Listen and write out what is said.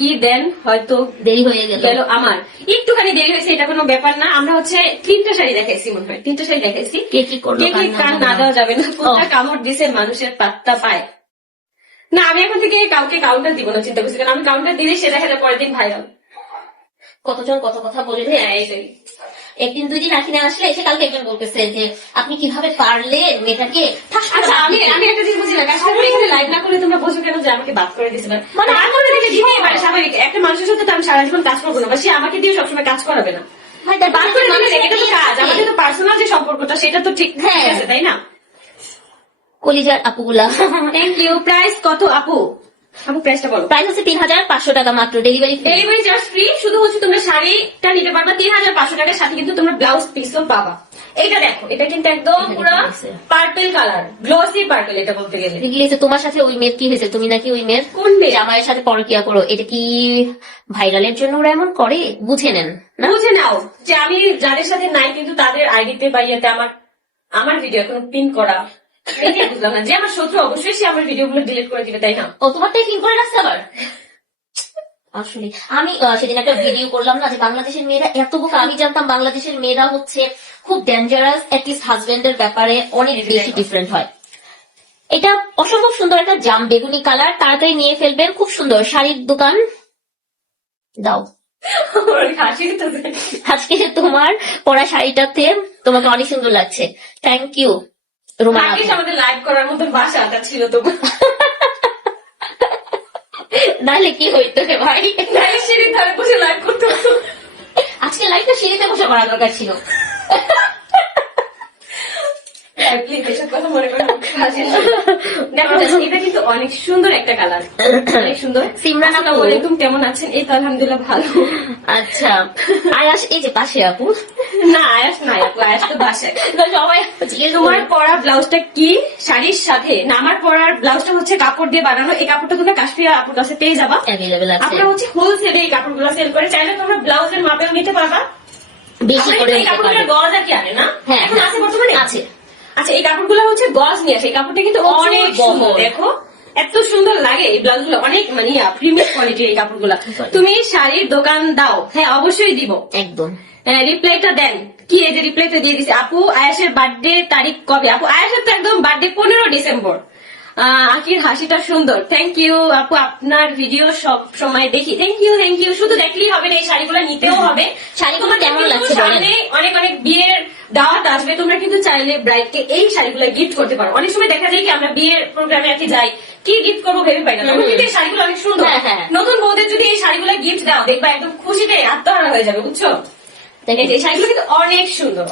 কি দেন, হয়তো দেরি হয়ে গেল আমার একটুখানি দেরি হয়েছে, এটা কোনো ব্যাপার না। আমরা হচ্ছে 3টা শাড়ি দেখাইছি, মনে হয় 3টা শাড়ি দেখাইছি। কে কি করলো, কে কান না দেওয়া যাবে না, কোনটা কামড় দিছে মানুষের পাত্তা পায় না। আমি এখন থেকে কাউকে কাউন্টার দিব না, চিন্তা করছি, কারণ আমি কাউন্টার দিলে সেটা খেলে পরের দিন ভাইরাল। কতজন কত কথা বলে। একদিন 2 দিন আখিনা আসলে এসে কালকে একজন বলতেছে যে আপনি কিভাবে পারলেন মেয়েটাকে। আচ্ছা, আমি একটা জিনিস বুঝি না, কাজটা করে এখানে লাইভ না করলে তোমরা বোঝো কেন যে আমাকে বাদ করে দিয়েছিল? মানে বাদ করে দিতে দিতেই পারে, স্বাভাবিক। একটা মানুষের সাথে তো আমি সারা জীবন কাজ করবো না, বা সে আমাকে দিয়ে সবসময় কাজ করাবে না। বাদ করে দিলে এটা তো কাজ, আমাদের তো পার্সোনাল যে সম্পর্কটা সেটা তো ঠিক আছে, তাই না? কলিজার আপুগুলা। Thank you. প্রাইস কত আপু? আপু প্রাইসটা বলো। প্রাইস হচ্ছে 3500 টাকা মাত্র, ডেলিভারি চার্জ ফ্রি। শুধু হচ্ছে তোমরা শাড়িটা নিতে পারবা 3500 টাকার সাথে, কিন্তু তোমরা ব্লাউজ পিসও পাবা। এটা দেখো, এটা কিন্তু একদম পুরো পার্পল কালার, গ্লসি পার্পল এটা বলতে গেলে। তোমার সাথে ওই মেয়ের কি হয়েছে? তুমি নাকি ওই মেয়ের কোন মেয়ে? জামাইয়ের সাথে পরকিয়া করো। এটা কি ভাইরালের জন্য ওরা এমন করে? বুঝে নেন, বুঝে নাও যে আমি যাদের সাথে নাই কিন্তু তাদের আইডিতে বা ইয়েতে আমার ভিডিও এখনো পিন করা। বুঝলাম না যে আমার শত্রু অবশ্যই সে আমার ভিডিও গুলো ডিলিট করে দিবে, তাই না? ও তোমারটাই পিন করে রাখছে আবার। আসলে আমি সেদিন একটা ভিডিও করলাম না যে বাংলাদেশের মেয়েরা এত বোকা। আমি জানতাম বাংলাদেশের মেয়েরা হচ্ছে খুব ডেঞ্জারাস, অ্যাটলিস্ট হাজবেন্ডের ব্যাপারে অনেক বেশি ডিফারেন্ট হয়। এটা অসম্ভব সুন্দর একটা জাম বেগুনি কালার, তাড়াতাড়ি নিয়ে ফেলবেন। খুব সুন্দর শাড়ির দোকান দাও। আজকে তোমার পরা শাড়িটাতে তোমাকে অনেক সুন্দর লাগছে। Thank you Roman. আমাদের লাইভ করার মতো বাসাটা ছিল তোমার, নাহলে কি হইতো রে ভাই? সিঁড়ির ধারে বসে লাইভ করতে হতো। আজকে লাইভটা সিঁড়িতে বসে করা দরকার ছিল। এটা কিন্তু অনেক সুন্দর একটা কালার, অনেক সুন্দর। সিমরান আপু ওয়ালাইকুম, কেমন আছেন? এই তো আলহামদুলিল্লাহ ভালো। আচ্ছা, আয়াস এই যে পাশে আপু। না আয়াস নাই আপু, আয়াস তো বাসায়। সবাই তোমার পরা ব্লাউজটা কি শাড়ির সাথে? না, আমার পরার ব্লাউজটা হচ্ছে কাপড় দিয়ে বানানো। এই কাপড়টা তোমরা কাশ্মীর আপুর কাছে পেয়ে যাবা, আমরা হচ্ছে হোলসেলে এই কাপড়গুলো সেল করে। চাইলে তোমরা ব্লাউজের মাপেও নিতে পারবা, বেশি করে। এই কাপড়গুলো গজ আর কি আনে না? হ্যাঁ, এখন আছে বর্তমানে আছে। আচ্ছা, এই কাপড়গুলো হচ্ছে গজ নিয়ে আসে। এই কাপড়টা কিন্তু অনেক সুন্দর, দেখো এত সুন্দর লাগে। এই ব্লাউজ গুলো অনেক মানে প্রিমিয়াম কোয়ালিটির এই কাপড়গুলো। তুমি শাড়ির দোকান দাও? হ্যাঁ অবশ্যই দিব, একদম। রিপ্লাইটা দেন কি? এই যে রিপ্লাইটা দিয়ে দিছে। আপু আয়াসের বার্থডে তারিখ কবে? আপু আয়াসের তো একদম বার্থডে 15 ডিসেম্বর। আকির হাসিটা সুন্দর। থ্যাংক ইউ আপু, আপনার ভিডিও সব সময় দেখি। Thank you. শুধু দেখলেই হবে না, এই শাড়িগুলো নিতেও হবে। শাড়িগুলো কেমন লাগছে? অনেক অনেক বিয়ের দাওয়াত আসবে, তোমরা কিন্তু চাইলে ব্রাইডকে এই শাড়িগুলো গিফট করতে পারো। অনেক সময় দেখা যায় কি আমরা বিয়ের প্রোগ্রামে আর কি যাই, কি গিফট করবো ভেবে পাই না, তখন কিন্তু এই শাড়িগুলো অনেক সুন্দর। নতুন বউদের যদি এই শাড়িগুলো গিফট দাও, দেখবা একদম খুশিতে আত্মহারা হয়ে যাবে, বুঝছো? এই শাড়িগুলো কিন্তু অনেক সুন্দর।